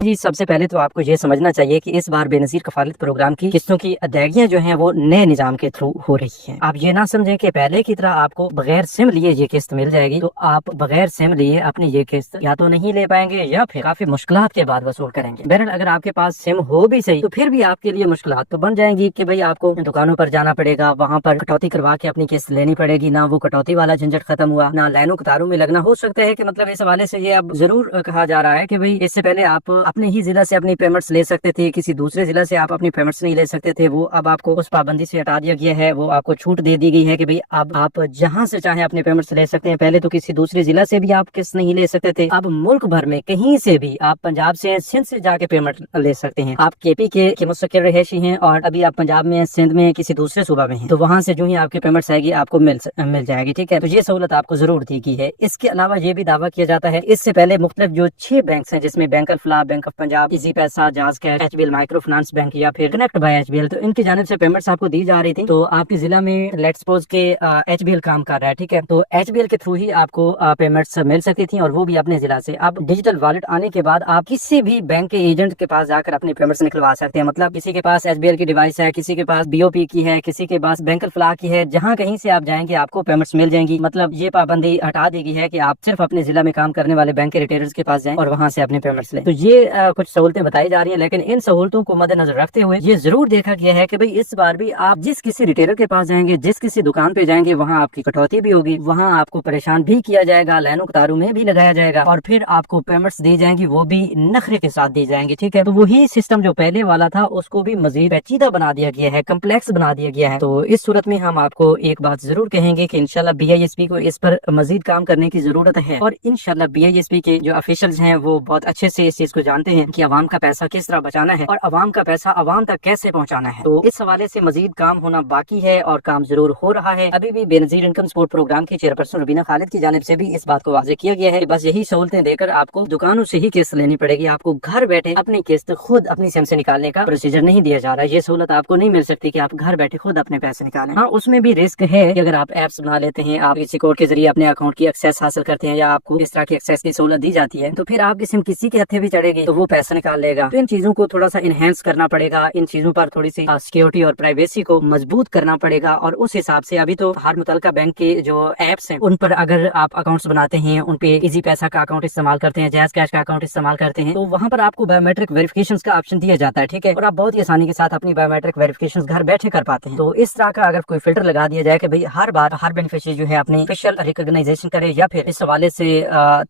جی سب سے پہلے تو آپ کو یہ سمجھنا چاہیے کہ اس بار بے نظیر کفالت پروگرام کی قسطوں کی ادائیگیاں جو ہیں وہ نئے نظام کے تھرو ہو رہی ہیں۔ آپ یہ نہ سمجھیں کہ پہلے کی طرح آپ کو بغیر سم لیے یہ قسط مل جائے گی، تو آپ بغیر سم لیے اپنی یہ قسط یا تو نہیں لے پائیں گے یا پھر کافی مشکلات کے بعد وصول کریں گے۔ بہرحال اگر آپ کے پاس سم ہو بھی صحیح تو پھر بھی آپ کے لیے مشکلات تو بن جائیں گی کہ بھئی آپ کو دکانوں پر جانا پڑے گا، وہاں پر کٹوتی کروا کے اپنی قسط لینی پڑے گی، نہ وہ کٹوتی والا جھنجٹ ختم ہوا، نہ لائنوں قطاروں میں لگنا۔ ہو سکتا ہے کہ مطلب اس حوالے سے یہ اب ضرور کہا جا رہا ہے کہ بھئی اس سے پہلے آپ اپنے ہی ضلع سے اپنی پیمنٹس لے سکتے تھے، کسی دوسرے ضلع سے آپ اپنی پیمنٹس نہیں لے سکتے تھے، وہ اب آپ کو اس پابندی سے ہٹا دیا گیا ہے، وہ آپ کو چھوٹ دے دی گئی ہے کہ بھئی اب آپ جہاں سے چاہیں اپنے پیمنٹس لے سکتے ہیں۔ پہلے تو کسی دوسرے ضلع سے بھی آپ قسط نہیں لے سکتے تھے، اب ملک بھر میں کہیں سے بھی آپ پنجاب سے سندھ سے جا کے پیمنٹ لے سکتے ہیں۔ آپ کے پی کے مستقل رہائشی ہیں اور ابھی آپ پنجاب میں، سندھ میں، کسی دوسرے صوبہ میں ہیں، تو وہاں سے جو ہی آپ کے پیمنٹس آئے گی آپ کو مل جائے گی، ٹھیک ہے۔ تو یہ سہولت آپ کو ضرور دی گئی ہے۔ اس کے علاوہ یہ بھی دعویٰ کیا جاتا ہے، اس سے پہلے مختلف جو 6 بینکس ہیں جس میں bank Alfalah, bank of Punjab, Easypaisa, JazzCash, H B L microfinance bank یا پھر connect by H B L, تو ان کی جانب سے پیمنٹس آپ کو دی جا رہی تھی۔ تو آپ کے ضلع میں لیٹس سپوز کہ ایچ بی ایل کام کر رہا ہے، ٹھیک ہے، تو ایچ بی ایل کے تھرو ہی آپ کو پیمنٹس مل سکتی تھیں اور وہ بھی اپنے ضلع سے۔ اب ڈیجیٹل والیٹ آنے کے بعد آپ کسی بھی بینک کے ایجنٹ کے پاس جا کر اپنی پیمنٹس نکلوا سکتے ہیں۔ مطلب کسی کے پاس ایچ بی ایل کی ڈیوائس ہے، کسی کے پاس بی او پی کی ہے، کسی کے پاس بینک الفلاح کی ہے، جہاں کہیں سے آپ جائیں گے آپ کو پیمنٹس مل جائیں گی۔ مطلب یہ پابندی ہٹا دی گئی ہے کہ آپ صرف اپنے ضلع میں کام کرنے والے بینک کے ریٹیلرز کے پاس جائیں اور وہاں سے اپنے پیمنٹس لیں۔ تو یہ کچھ سہولتیں بتائی جا رہی ہیں، لیکن ان سہولتوں کو مد نظر رکھتے ہوئے یہ ضرور دیکھا گیا ہے کہ بھئی اس بار بھی آپ جس کسی ریٹیلر کے پاس جائیں گے، جس کسی دکان پہ جائیں گے، وہاں آپ کی کٹوتی بھی ہوگی، وہاں آپ کو پریشان بھی کیا جائے گا، لائنوں قطاروں میں بھی لگایا جائے گا، اور پھر آپ کو پیمنٹس دی جائیں گی وہ بھی نخرے کے ساتھ دی جائیں گی، ٹھیک ہے۔ تو وہی سسٹم جو پہلے والا تھا اس کو بھی مزید پیچیدہ بنا دیا گیا ہے، کمپلیکس بنا دیا گیا ہے۔ تو اس صورت میں ہم آپ کو ایک بات ضرور کہیں گے کہ انشاءاللہ بی آئی ایس پی کو اس پر مزید کام کرنے کی ضرورت ہے، اور انشاءاللہ بی آئی ایس پی کے جو افیشلز ہیں وہ بہت اچھے سے اس چیز کو جانتے ہیں کہ عوام کا پیسہ کس طرح بچانا ہے اور عوام کا پیسہ عوام تک کیسے پہنچانا ہے۔ تو اس حوالے سے مزید کام ہونا باقی ہے اور کام ضرور ہو رہا ہے۔ ابھی بھی بے نظیر انکم سپورٹ پروگرام کی چیئرپرسن ربینہ خالد کی جانب سے بھی اس بات کو واضح کیا گیا ہے کہ بس یہی سہولتیں دے کر آپ کو دکانوں سے ہی قسط لینی پڑے گی، آپ کو گھر بیٹھے اپنی قسط خود اپنی سم سے نکالنے کا پروسیجر نہیں دیا جا رہا ہے۔ یہ سہولت آپ کو نہیں مل سکتی کہ آپ گھر بیٹھے خود اپنے پیسے نکالیں۔ ہاں اس میں بھی رسک ہے کہ اگر آپ ایپس بنا لیتے ہیں، آپ کسی کوڈ کے ذریعے اپنے اکاؤنٹ کی ایکسیس حاصل کرتے ہیں یا آپ کو اس طرح کی ایکسیس کی سہولت دی جاتی ہے، تو پھر آپ کی سم کسی کے ہتھے بھی چڑھے گی تو وہ پیسہ نکال لے گا۔ تو ان چیزوں کو تھوڑا سا انہینس کرنا پڑے گا، ان چیزوں پر تھوڑی سی سیکیورٹی اور پرائیویسی کو مضبوط کرنا پڑے گا، اور اس حساب سے ابھی تو ہر متعلقہ بینک کے جو ایپس ہیں ان پر اگر آپ اکاؤنٹس بناتے ہیں، ان پہ ایزی پیسہ کا اکاؤنٹ استعمال کرتے ہیں، جائز کیش کا اکاؤنٹ استعمال کرتے ہیں، تو وہاں پر آپ کو بایو میٹرک ویریفیکیشنز کا آپشن دیا جاتا ہے، ٹھیک ہے، اور آپ بہت ہی آسانی کے ساتھ اپنی بایو میٹرک ویریفیکیشنز گھر بیٹھے کر پاتے ہیں۔ تو اس طرح کا اگر کوئی فلٹر لگا دیا جائے کہ بھئی ہر بار ہر بینیفیشری جو ہے اپنی آفیشیل ریکگنائزیشن کرے، یا پھر اس حوالے سے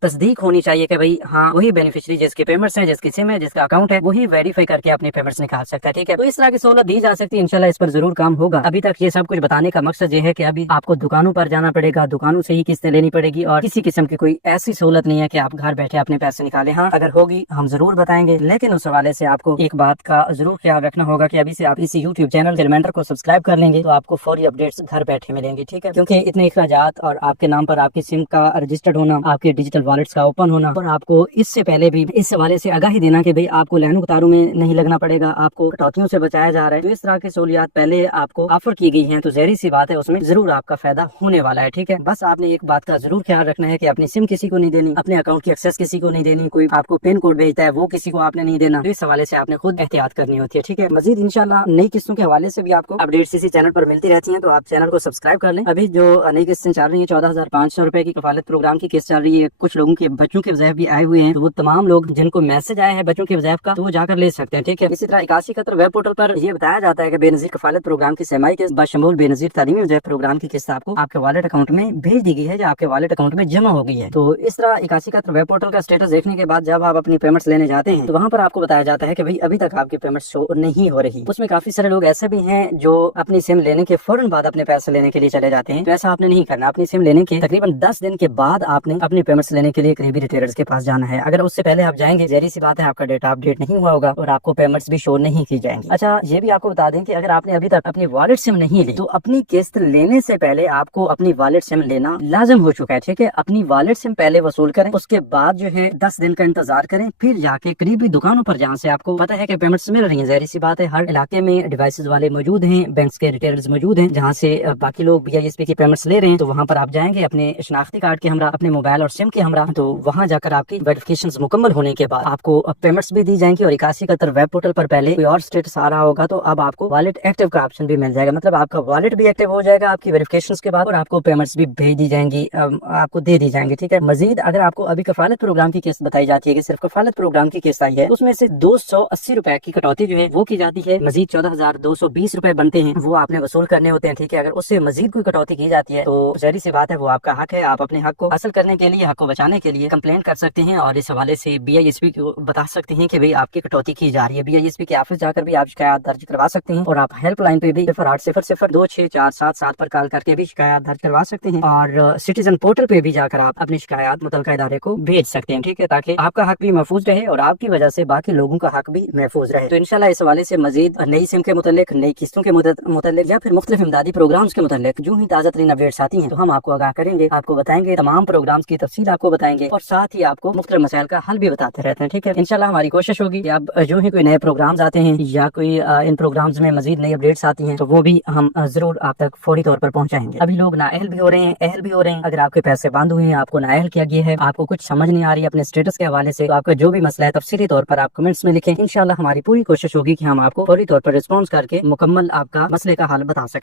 تصدیق ہونی چاہیے کہ بھئی ہاں وہی بینیفیشری جس کے پیمنٹس ہیں، جس کی سم ہے، جس کا اکاؤنٹ ہے، وہی ویریفائی کر کے اپنے پیمنٹس نکال سکتا ہے، ٹھیک ہے۔ تو اس طرح کی سہولت دی جا سکتی ہے، انشاءاللہ اس پر ضرور کام ہوگا۔ ابھی تک یہ سب کچھ بتانے کا مقصد یہ ہے کہ ابھی آپ کو دکانوں پر جانا پڑے گا، دکانوں سے ہی قسطیں لینی پڑے گی، اور کسی قسم کی کوئی ایسی سہولت نہیں ہے کہ آپ گھر بیٹھے اپنے پیسے نکالیں۔ ہاں اگر ہوگی ہم ضرور بتائیں گے، لیکن اس حوالے سے آپ کو ایک بات کا ضرور خیال رکھنا ہوگا کہ ابھی سے آپ اس یوٹیوب چینل ریمائنڈر کو سبسکرائب کر لیں گے تو آپ کو فوری اپڈیٹس گھر بیٹھے ملیں گے، ٹھیک ہے، کیونکہ اتنے اخراجات اور آپ کے نام پر آپ کی سم کا رجسٹرڈ ہونا، آپ کے ڈیجیٹل والیٹس کا اوپن ہونا، اور آپ کو اس سے پہلے بھی اس حوالے سے آگاہی دینا کہ بھئی آپ کو لائنوں قطاروں میں نہیں لگنا پڑے گا، آپ کو کٹوتیوں سے بچایا جا رہا ہے۔ تو اس طرح کی سہولیات پہلے آپ کو آفر کی گئی ہیں، تو ظاہر سی بات ہے اس میں ضرور آپ کا فائدہ ہونے والا ہے، ٹھیک ہے۔ بس آپ نے ایک بات کا ضرور خیال رکھنا ہے کہ اپنی سم کسی کو نہیں دینی، اپنے اکاؤنٹ کی ایکسیس کسی کو نہیں دینی، کوئی آپ کو پن کوڈ بھیجتا ہے وہ کسی کو آپ نے نہیں دینا۔ تو اس حوالے سے آپ نے خود احتیاط کرنی ہوتی ہے، ٹھیک ہے۔ مزید انشاءاللہ نئی قسطوں کے حوالے سے بھی آپ کو اپڈیٹس اسی چینل پر ملتی رہتی ہیں، تو آپ چینل کو سبسکرائب کر لیں۔ ابھی جو نئی قسطیں چل رہی ہیں 14,500 روپے کی کفالت پروگرام کی قسط چل رہی ہے، کچھ لوگوں کے بچوں کے وظائف بھی آئے ہوئے ہیں، تو وہ تمام لوگ جن کو میسج آیا ہے بچوں کے وظائف کا تو وہ جا کر لے سکتے ہیں، ٹھیک ہے۔ اسی طرح 81 ویب پورٹل پر یہ بتایا جاتا ہے کہ بے نظیر کفالت پروگرام کی سمائی قسط بشمول بے نظیر تعلیمی وظائف پروگرام کی قسط آپ کو آپ کے والٹ اکاؤنٹ میں بھیج دی گئی ہے یا آپ کے والٹ اکاؤنٹ میں جمع ہو گئی ہے۔ تو اس طرح 81 ویب پورٹل کا اسٹیٹس دیکھنے کے بعد جب آپ اپنی پیمنٹس لینے جاتے ہیں تو وہاں پر آپ کو بتایا جاتا ہے کہ بھئی ابھی تک آپ کی پیمنٹس شو نہیں ہو رہی۔ اس میں کافی سارے لوگ ایسے بھی ہیں جو اپنی سم لینے کے فوراً بعد اپنے پیسے لینے کے لیے چلے جاتے ہیں، تو ایسا آپ نے نہیں کرنا۔ اپنی سم لینے کے تقریباً 10 دن کے بعد آپ نے اپنی پیمنٹس لینے کے لیے قریبی ریٹیلرز کے پاس جانا ہے۔ اگر اس سے پہلے آپ جائیں گے، ظاہر سی بات ہے آپ کا ڈیٹا اپڈیٹ نہیں ہوا ہوگا اور آپ کو پیمنٹس بھی شو نہیں کی جائیں گی۔ اچھا یہ بھی آپ کو بتا دیں کہ اگر آپ نے ابھی تک اپنی والٹ سم نہیں لی تو اپنی قسط لینے سے پہلے آپ کو اپنی والٹ سم لینا لازم ہو چکا ہے، ٹھیک ہے۔ اپنی والٹ سم پہلے وصول کریں، اس کے بعد جو ہے 10 دن کا انتظار کریں، پھر جا کے قریبی دکانوں پر جہاں سے آپ کو پتہ ہے کہ پیمنٹس مل رہی ہیں، ظاہر سی بات ہے ہر علاقے میں ڈیوائسز والے موجود ہیں، بینکس کے ریٹیلرز موجود ہیں جہاں سے باقی لوگ بی آئی ایس پی کی پیمنٹس لے رہے ہیں، تو وہاں پر آپ جائیں گے اپنے شناختی کارڈ کے ہمراہ، اپنے موبائل اور سم کے ہمراہ، تو وہاں جا کر آپ کی ویریفیکیشنز مکمل ہونے کے بعد آپ آپ کو پیمنٹس بھی دی جائیں گی اور 8171 ویب پورٹل پر پہلے کوئی اور اسٹیٹس آ رہا ہوگا تو اب آپ کو والیٹ ایکٹیو کا آپشن بھی مل جائے گا، مطلب آپ کا والیٹ بھی ایکٹیو ہو جائے گا آپ کی ویریفیکیشنز کے بعد، اور آپ کو پیمنٹس بھی بھیج دی جائیں گی، آپ کو دے دی جائیں گی، ٹھیک ہے۔ مزید اگر آپ کو ابھی کفالت پروگرام کی قسط بتائی جاتی ہے کہ صرف کفالت پروگرام کی قسط آئی ہے، اس میں سے 280 روپے کی کٹوتی جو ہے وہ کی جاتی ہے، مزید 14,220 روپے بنتے ہیں، وہ آپ نے وصول کرنے ہوتے ہیں، ٹھیک ہے۔ اگر اس سے مزید کوئی کٹوتی کی جاتی ہے تو ظاہر سی بات ہے وہ آپ کا حق ہے، آپ اپنے حق کو حاصل کرنے کے لیے، حق کو بچانے کے لیے کمپلین کر سکتے ہیں، اور اس حوالے سے BISP کو بتا سکتے ہیں کہ بھئی آپ کی کٹوتی کی جا رہی ہے۔ BISP کے آفس جا کر بھی آپ شکایات درج کروا سکتے ہیں، اور آپ ہیلپ لائن پہ بھی 0800-26477 پر کال کر کے بھی شکایات درج کروا سکتے ہیں، اور سٹیزن پورٹل پہ بھی جا کر آپ اپنی شکایات متعلقہ ادارے کو بھیج سکتے ہیں، ٹھیک ہے، تاکہ آپ کا حق بھی محفوظ رہے اور آپ کی وجہ سے باقی لوگوں کا حق بھی محفوظ رہے۔ تو انشاءاللہ اس حوالے سے مزید نئی سم کے متعلق، نئی قسطوں کے متعلق یا پھر مختلف امدادی پروگرامز کے متعلق جو ہی تازہ ترین اپڈیٹس آتی ہیں تو ہم آپ کو آگاہ کریں گے، آپ کو بتائیں گے، تمام پروگرامز کی تفصیل آپ کو بتائیں گے، اور ساتھ ہی آپ کو مختلف مسائل کا حل بھی بتاتے رہتے ہیں، ٹھیک ہے۔ انشاءاللہ ہماری کوشش ہوگی کہ اب جو ہی کوئی نئے پروگرامز آتے ہیں یا کوئی ان پروگرامز میں مزید نئی اپڈیٹس آتی ہیں تو وہ بھی ہم ضرور آپ تک فوری طور پر پہنچائیں گے۔ ابھی لوگ نااہل بھی ہو رہے ہیں، اہل بھی ہو رہے ہیں، اگر آپ کے پیسے بند ہوئے ہیں، آپ کو نااہل کیا گیا ہے، آپ کو کچھ سمجھ نہیں آ رہی ہے اپنے اسٹیٹس کے حوالے سے، تو آپ کا جو بھی مسئلہ ہے تفصیلی طور پر آپ کمنٹس میں لکھیں، انشاءاللہ ہماری پوری کوشش ہوگی کہ ہم آپ کو فوری طور پر رسپانس کر کے مکمل آپ کا مسئلے کا حل بتا سکیں۔